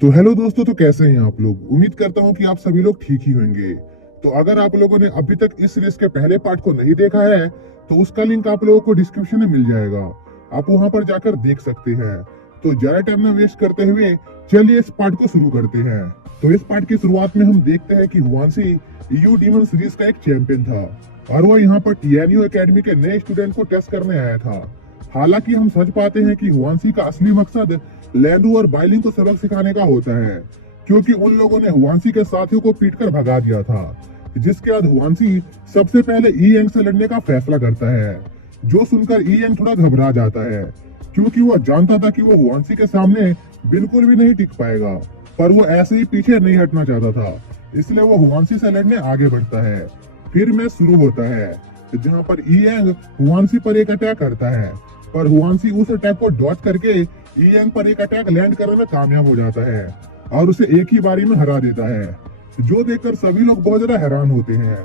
तो हेलो दोस्तों, तो कैसे हैं आप लोग। उम्मीद करता हूं कि आप सभी लोग ठीक ही होंगे। तो अगर आप लोगों ने अभी तक इस सीरीज के पहले पार्ट को नहीं देखा है तो उसका लिंक आप लोगों को डिस्क्रिप्शन में मिल जाएगा। आप वहां पर जाकर देख सकते हैं। तो ज्यादा टाइम ना वेस्ट करते हुए चलिए इस पार्ट को शुरू करते हैं। तो इस पार्ट की शुरुआत में हम देखते हैं कि हुआनसी ईयू डीमन सीरीज का एक चैंपियन था और वो यहाँ पर टीएनयू एकेडमी के नए स्टूडेंट को टेस्ट करने आया था। हालांकि हम समझ पाते हैं कि हुआनसी का असली मकसद लैंडू और बाइलिंग को सबक सिखाने का होता है, क्योंकि उन लोगों ने हुआनसी के साथियों को पीटकर भगा दिया था। जिसके बाद हुआनसी सबसे पहले ई यंग से लड़ने का फैसला करता है, जो सुनकर ई यंग थोड़ा घबरा जाता है, क्योंकि वह जानता था कि वो हुआनसी के सामने बिल्कुल भी नहीं टिक पाएगा। पर वो ऐसे ही पीछे नहीं हटना चाहता था, इसलिए वो हुआनसी से लड़ने आगे बढ़ता है। फिर मैच शुरू होता है, जहाँ पर ई यंग हुआनसी पर एक अटैक करता है, पर हुआनसी उस अटैक को डॉज करके ई यंग पर एक अटैक लैंड करने में कामयाब हो जाता है और उसे एक ही बारी में हरा देता है। जो देखकर सभी लोग बहुत ज्यादा हैरान होते हैं,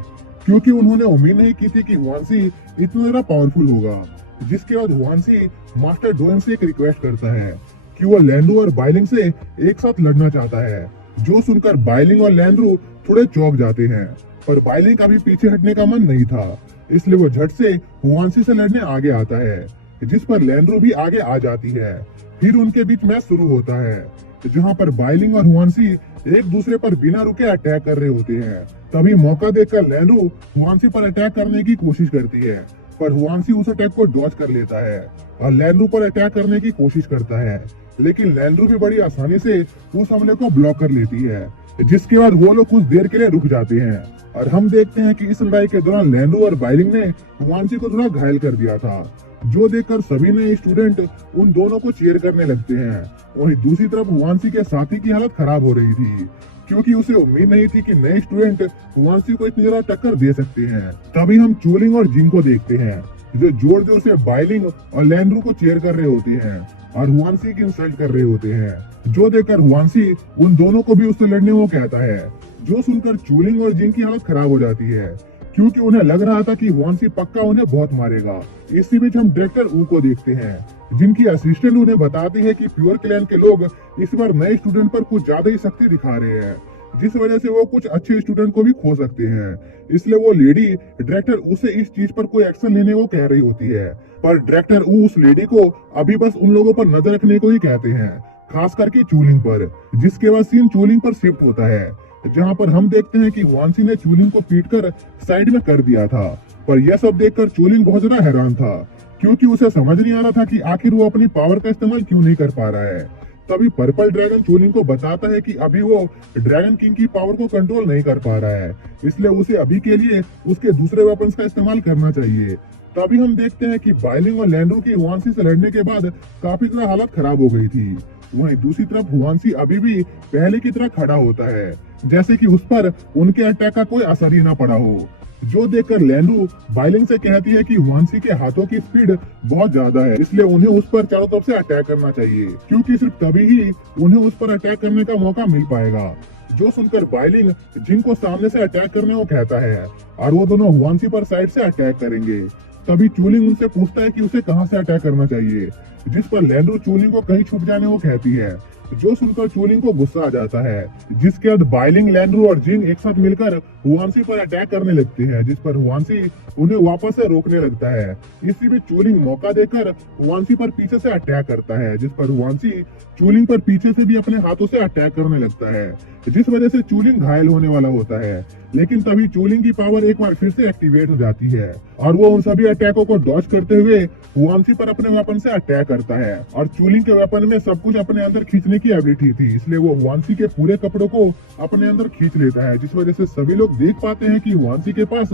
क्योंकि उन्होंने उम्मीद नहीं की थी कि हुआनसी इतना ज्यादा पावरफुल होगा। जिसके बाद हुआनसी मास्टर डोएन से एक रिक्वेस्ट करता है कि वो लैंडू और बाइलिंग से एक साथ लड़ना चाहता है। जो सुनकर बाइलिंग और लैंडू थोड़े चौंक जाते हैं, पर बाइलिंग का भी पीछे हटने का मन नहीं था, इसलिए वो झट से हुआनसी से लड़ने आगे आता है, जिस पर लैंड्रो भी आगे आ जाती है। फिर उनके बीच मैच शुरू होता है, जहां पर बाइलिंग और हुआनसी एक दूसरे पर बिना रुके अटैक कर रहे होते हैं। तभी मौका देखकर लैंड्रो हुआनसी पर अटैक करने की कोशिश करती है, पर हुआनसी उस अटैक को डॉज कर लेता है और लैंड्रो पर अटैक करने की कोशिश करता है, लेकिन लैंड्रो भी बड़ी आसानी से उस हमले को ब्लॉक कर लेती है। जिसके बाद वो लोग कुछ देर के लिए रुक जाते हैं और हम देखते हैं कि इस लड़ाई के दौरान लैंड्रो और बाइलिंग ने हुआनसी को थोड़ा घायल कर दिया था, जो देखकर सभी नए स्टूडेंट उन दोनों को चीयर करने लगते हैं। वहीं दूसरी तरफ हुआनसी के साथी की हालत खराब हो रही थी, क्योंकि उसे उम्मीद नहीं थी कि नए स्टूडेंट हुआनसी को इतनी ज्यादा टक्कर दे सकते हैं। तभी हम चूलिंग और जिंग को देखते हैं, जो जोर जोर से बाइलिंग और लैंड्रू को चीयर कर रहे होते हैं और हुआनसी की इंसल्ट कर रहे होते हैं। जो देखकर हुआनसी उन दोनों को भी उससे लड़ने को कहता है, जो सुनकर चूलिंग और जिंग की हालत खराब हो जाती है, क्योंकि उन्हें लग रहा था कि हुआनसी पक्का उन्हें बहुत मारेगा। इसी बीच हम डायरेक्टर ऊ को देखते हैं, जिनकी असिस्टेंट उन्हें बताती है कि प्योर क्लैन के लोग इस बार नए स्टूडेंट पर कुछ ज्यादा ही शक्ति दिखा रहे हैं, जिस वजह से वो कुछ अच्छे स्टूडेंट को भी खो सकते हैं। इसलिए वो लेडी डायरेक्टर ऊ से इस चीज पर कोई एक्शन लेने को कह रही होती है, पर डायरेक्टर ऊ उस लेडी को अभी बस उन लोगों पर नजर रखने को ही कहते हैं, खास करके चूलिंग पर। जिसके बाद सीन चूलिंग पर शिफ्ट होता है, जहां पर हम देखते हैं कि हुआनसी ने चूलिंग को पीटकर साइड में कर दिया था। पर यह सब देखकर चूलिंग बहुत ज्यादा हैरान था, क्योंकि उसे समझ नहीं आ रहा था कि आखिर वो अपनी पावर का इस्तेमाल क्यों नहीं कर पा रहा है। तभी पर्पल ड्रैगन चूलिंग को बताता है कि अभी वो ड्रैगन किंग की पावर को कंट्रोल नहीं कर पा रहा है, इसलिए उसे अभी के लिए उसके दूसरे वेपन्स का इस्तेमाल करना चाहिए। तभी हम देखते हैं कि बाइलिंग और लैंड्रो की हुआनसी से लड़ने के बाद काफी ज्यादा हालत खराब हो गई थी। वहीं दूसरी तरफ हुआनसी अभी भी पहले की तरह खड़ा होता है, जैसे कि उस पर उनके अटैक का कोई असर ही ना पड़ा हो। जो देखकर लैंडू बाइलिंग से कहती है कि हुआनसी के हाथों की स्पीड बहुत ज्यादा है, इसलिए उन्हें उस पर चारों तरफ से अटैक करना चाहिए, क्योंकि सिर्फ तभी ही उन्हें उस पर अटैक करने का मौका मिल पाएगा। जो सुनकर बाइलिंग जिन को सामने से अटैक करने को कहता है और वो दोनों हुआनसी पर साइड से अटैक करेंगे। तभी चूलिंग उनसे पूछता है कि उसे कहां से अटैक करना चाहिए, जिस पर लैंडू चूलिंग को कहीं छुप जाने को कहती है। जो सुनकर चूलिंग को गुस्सा आ जाता है, जिसके बाद बाइलिंग, लैंड्रू और जिंग एक साथ मिलकर हुआनसी पर अटैक करने लगते हैं, जिस पर हुआनसी उन्हें वापस से रोकने लगता है। इसी बीच चूलिंग मौका देकर हुआनसी पर पीछे से अटैक करता है, जिस पर हुआनसी चूलिंग पर पीछे से भी अपने हाथों से अटैक करने लगता है, जिस वजह से चूलिंग घायल होने वाला होता है। लेकिन तभी चूलिंग की पावर एक बार फिर से एक्टिवेट हो जाती है और वो उन सभी अटैकों को डॉज करते हुए हुआनसी पर अपने वेपन से अटैक करता है। और चूलिंग के वेपन में सब कुछ अपने अंदर खींचने की एबिलिटी थी, इसलिए वो हुआनसी के पूरे कपड़ों को अपने अंदर खींच लेता है, जिस वजह से सभी लोग देख पाते हैं कि हुआनसी के पास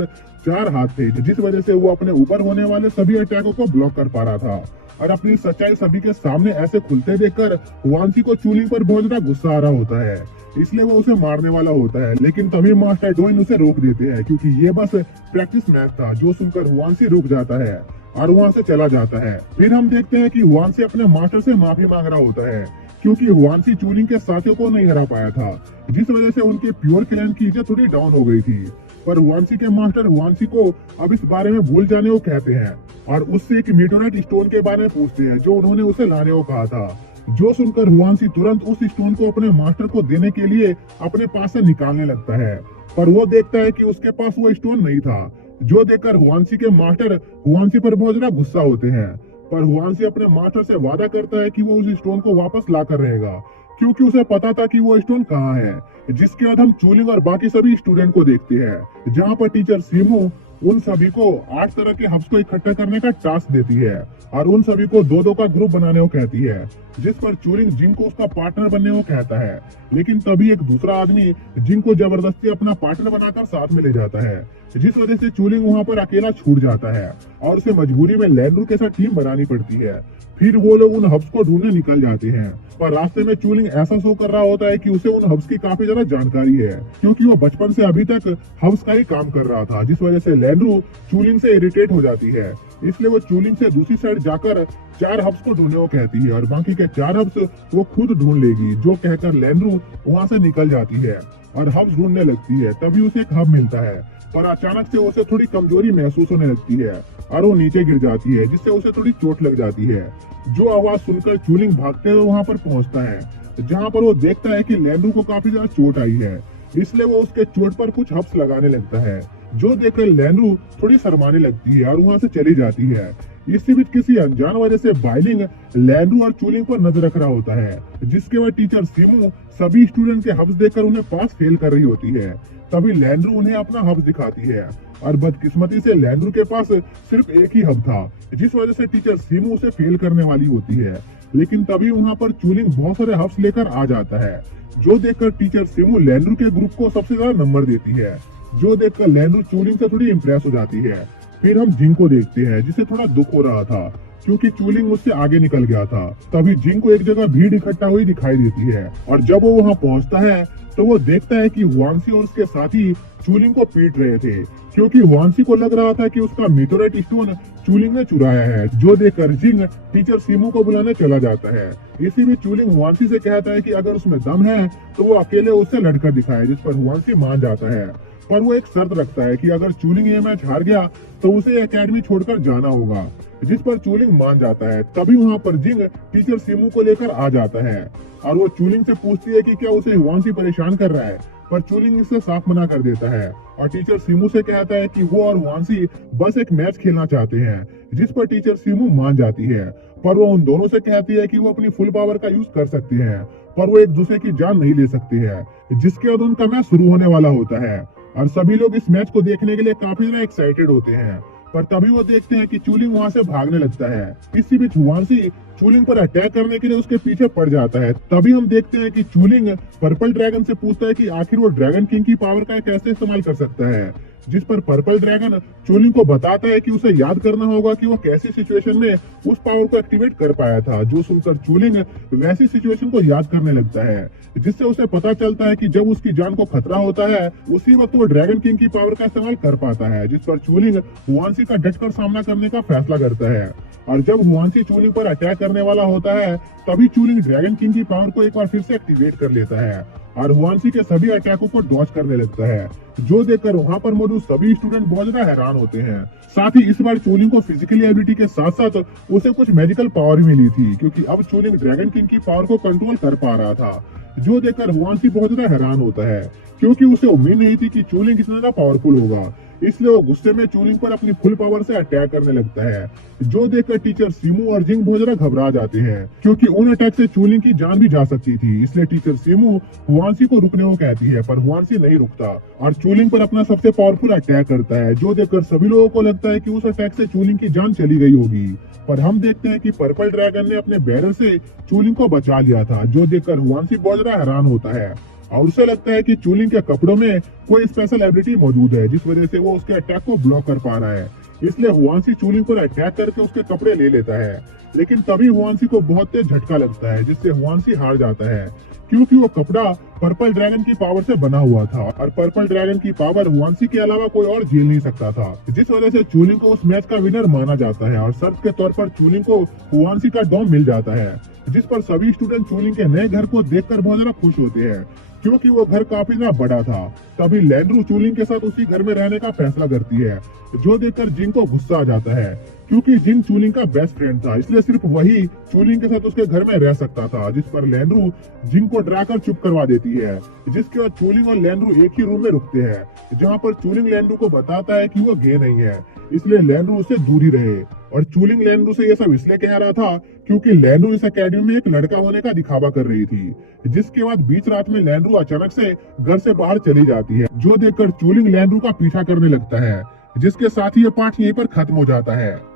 4 हाथ थे, जिस वजह से वो अपने ऊपर होने वाले सभी अटैकों को ब्लॉक कर पा रहा था। और अपनी सच्चाई सभी के सामने ऐसे खुलते देखकर हुआनसी को चूलिंग पर बहुत ज्यादा गुस्सा आ रहा होता है, इसलिए वो उसे मारने वाला होता है। लेकिन तभी मास्टर डोइन उसे रोक देते हैं, क्योंकि ये बस प्रैक्टिस मैच था। जो सुनकर हुआनसी रुक जाता है और वहां से चला जाता है। फिर हम देखते हैं कि हुआनसी अपने मास्टर से माफी मांग रहा होता है, क्योंकि हुआनसी चूलिंग के साथियों को नहीं हरा पाया था, जिस वजह से उनके प्योर क्लैन की इज्जत थोड़ी डाउन हो गई थी। पर हुआनसी के मास्टर हुआनसी को अब इस बारे में भूल जाने को कहते हैं और उससे एक मीटोराइट स्टोन के बारे में पूछते हैं, जो उन्होंने उसे लाने को कहा था। जो सुनकर हुआंसी तुरंत उस स्टोन को अपने मास्टर को देने के लिए अपने पास से निकालने लगता है, पर वो देखता है कि उसके पास वो स्टोन नहीं था। जो देखकर हुआंसी के मास्टर हुआंसी पर बहुत ज्यादा गुस्सा होते हैं, पर हुआंसी अपने मास्टर से वादा करता है कि वो उस स्टोन को वापस ला कर रहेगा, क्योंकि उसे पता था कि वो स्टोन कहाँ है। जिसके बाद हम चूलिंग और बाकी सभी स्टूडेंट को देखते हैं, जहाँ पर टीचर सीमू उन सभी को 8 तरह के हब्स को इकट्ठा करने का टास्क देती है और उन सभी को 2-2 का ग्रुप बनाने को कहती है, जिस पर चूलिंग जिंग को उसका पार्टनर बनने को कहता है। लेकिन तभी एक दूसरा आदमी जिंग को जबरदस्ती अपना पार्टनर बनाकर साथ में ले जाता है, जिस वजह से चूलिंग वहाँ पर अकेला छूट जाता है और उसे मजबूरी में लैंड्रू के साथ टीम बनानी पड़ती है। फिर वो लोग उन हब्स को ढूंढने निकल जाते हैं, पर रास्ते में चूलिंग ऐसा शो कर रहा होता है कि उसे उन हब्स की काफी ज्यादा जानकारी है, क्योंकि वो बचपन से अभी तक हब्स का ही काम कर रहा था, जिस वजह से लैंड्रू चूलिंग से इरिटेट हो जाती है। इसलिए वो चूलिंग से दूसरी साइड जाकर 4 हब्स को ढूंढने को कहती है और बाकी के 4 हब्स वो खुद ढूंढ लेगी। जो कहकर लैंड्रू वहाँ से निकल जाती है और हब्स ढूंढने लगती है। तभी उसे एक हब मिलता है, पर अचानक से उसे थोड़ी कमजोरी महसूस होने लगती है और वो नीचे गिर जाती है, जिससे उसे थोड़ी चोट लग जाती है। जो आवाज सुनकर चूलिंग भागते हुए वहाँ पर पहुँचता है, जहाँ पर वो देखता है कि लैंड्रू को काफी ज्यादा चोट आई है, इसलिए वो उसके चोट पर कुछ हब्स लगाने लगता है। जो देखकर लैंड्रू थोड़ी शर्माने लगती है और वहाँ से चली जाती है। इसी बीच किसी अनजान वजह से बाइलिंग लैंड्रू और चूलिंग पर नजर रख रहा होता है, जिसके बाद टीचर सीमू सभी स्टूडेंट के हब्स देखकर उन्हें पास फेल कर रही होती है। तभी लैंड्रू उन्हें अपना हब्स दिखाती है और बदकिस्मती से लैंड्रू के पास सिर्फ एक ही हब था, जिस वजह से टीचर सीमू उसे फेल करने वाली होती है। लेकिन तभी वहाँ पर चूलिंग बहुत सारे हब्स लेकर आ जाता है। जो देखकर टीचर सीमू लैंड्रू के ग्रुप को सबसे ज्यादा नंबर देती है। जो देखकर लैंड्रू चूलिंग से थोड़ी इम्प्रेस हो जाती है। फिर हम जिंग को देखते हैं, जिसे थोड़ा दुख हो रहा था क्योंकि चूलिंग उससे आगे निकल गया था। तभी जिंग को एक जगह भीड़ इकट्ठा हुई दिखाई देती है और जब वो वहाँ पहुँचता है तो वो देखता है कि हुआंसी और उसके साथी चूलिंग को पीट रहे थे, क्योंकि हुआंसी को लग रहा था कि उसका मीटोराइट स्टोन चूलिंग ने चुराया है। जो देखकर जिंग टीचर सीमू को बुलाने चला जाता है। इसी में चूलिंग हुआंसी से कहता है कि अगर उसमें दम है तो वो अकेले उससे लड़कर दिखाए, जिस पर हुआंसी मान जाता है। पर वो एक शर्त रखता है कि अगर चूलिंग ये मैच हार गया तो उसे एकेडमी छोड़कर जाना होगा, जिस पर चूलिंग मान जाता है। तभी वहाँ पर जिंग टीचर सीमू को लेकर आ जाता है और वो चूलिंग से पूछती है कि क्या उसे हुआंसी परेशान कर रहा है, पर चूलिंग इससे साफ मना कर देता है और टीचर सीमू से कहता है कि वो और हुआंसी बस एक मैच खेलना चाहते हैं, जिस पर टीचर सीमू मान जाती है। पर वो उन दोनों से कहती है कि वो अपनी फुल पावर का यूज कर सकते हैं, पर वो एक दूसरे की जान नहीं ले सकते हैं। जिसके बाद उनका मैच शुरू होने वाला होता है और सभी लोग इस मैच को देखने के लिए काफी ज्यादा एक्साइटेड होते हैं। पर तभी वो देखते हैं कि चूलिंग वहाँ से भागने लगता है। इसी बीच हुआंसी चूलिंग पर अटैक करने के लिए उसके पीछे पड़ जाता है। तभी हम देखते हैं कि चूलिंग पर्पल ड्रैगन से पूछता है कि आखिर वो ड्रैगन किंग की पावर का कैसे इस्तेमाल कर सकता है, जिस पर पर्पल ड्रैगन चूलिंग को बताता है कि उसे याद करना होगा कि वो कैसी सिचुएशन में उस पावर को एक्टिवेट कर पाया था। जो सुनकर चूलिंग वैसी सिचुएशन को याद करने लगता है, जिससे उसे पता चलता है कि जब उसकी जान को खतरा होता है उसी वक्त वो ड्रैगन किंग की पावर का इस्तेमाल कर पाता है। जिस पर चूलिंग हुआंसी का डटकर सामना करने का फैसला करता है और जब हुआंसी चूलिंग पर अटैक करने वाला होता है तभी चूलिंग ड्रैगन किंग की पावर को एक बार फिर से एक्टिवेट कर लेता है और हुआंसी के सभी अटैकों को डॉज करने लगता है। जो देखकर वहाँ पर मौजूद सभी स्टूडेंट बहुत ज्यादा हैरान होते हैं। साथ ही इस बार चूलिंग को फिजिकली एबिलिटी के साथ साथ उसे कुछ मैजिकल पावर भी मिली थी, क्योंकि अब चूलिंग ड्रैगन किंग की पावर को कंट्रोल कर पा रहा था। जो देखकर हुआंसी बहुत ज्यादा हैरान होता है, क्योंकि उसे उम्मीद नहीं थी कि चूलिंग इतना ज्यादा पावरफुल होगा। इसलिए वो गुस्से में चूलिंग पर अपनी फुल पावर से अटैक करने लगता है। जो देखकर टीचर सीमू और जिंग बहुत ज्यादा घबरा जाते हैं, क्योंकि उन अटैक से चूलिंग की जान भी जा सकती थी। इसलिए टीचर सीमू हुआंसी को रुकने को कहती है, पर हुआंसी नहीं रुकता और चूलिंग पर अपना सबसे पावरफुल अटैक करता है। जो देखकर सभी लोगों को लगता है कि उस अटैक से चूलिंग की जान चली गई होगी, पर हम देखते हैं कि पर्पल ड्रैगन ने अपने बैरर से चूलिंग को बचा लिया था। जो देखकर हुआंसी बहुत ज्यादा हैरान होता है और उसे लगता है कि चूलिंग के कपड़ों में कोई स्पेशल एबिलिटी मौजूद है, जिस वजह से वो उसके अटैक को ब्लॉक कर पा रहा है। इसलिए हुआंसी चूलिंग पर अटैक करके उसके कपड़े ले लेता है। लेकिन तभी हुआंसी को बहुत तेज झटका लगता है, जिससे हुआंसी हार जाता है, क्योंकि वो कपड़ा पर्पल ड्रैगन की पावर से बना हुआ था और पर्पल ड्रैगन की पावर हुआंसी के अलावा कोई और झेल नहीं सकता था। जिस वजह से चूलिंग को उस मैच का विनर माना जाता है और शर्त के तौर पर चूलिंग को हुआंसी का डॉम मिल जाता है, जिस पर सभी स्टूडेंट चूलिंग के नए घर को देखकर बहुत ज्यादा खुश होते हैं। क्योंकि वो घर काफी ना बड़ा था। तभी लैंड्रू चूलिंग के साथ उसी घर में रहने का फैसला करती है, जो देखकर जिंग को गुस्सा आ जाता है, क्योंकि जिंग चूलिंग का बेस्ट फ्रेंड था, इसलिए सिर्फ वही चूलिंग के साथ उसके घर में रह सकता था। जिस पर लैंड्रू जिंग को डराकर चुप करवा देती है, जिसके बाद चूलिंग और लैंड्रू एक ही रूम में रुकते हैं, जहाँ पर चूलिंग लैंड्रू को बताता है कि वो गे नहीं है, इसलिए लैंड्रू उससे दूर ही रहे। और चूलिंग लैंड्रू से ये सब इसलिए कह रहा था क्योंकि लैंड्रू इस एकेडमी में एक लड़का होने का दिखावा कर रही थी। जिसके बाद बीच रात में लैंड्रू अचानक से घर से बाहर चली जाती है, जो देखकर चूलिंग लैंड्रू का पीछा करने लगता है। जिसके साथ ही ये पाठ यहीं पर खत्म हो जाता है।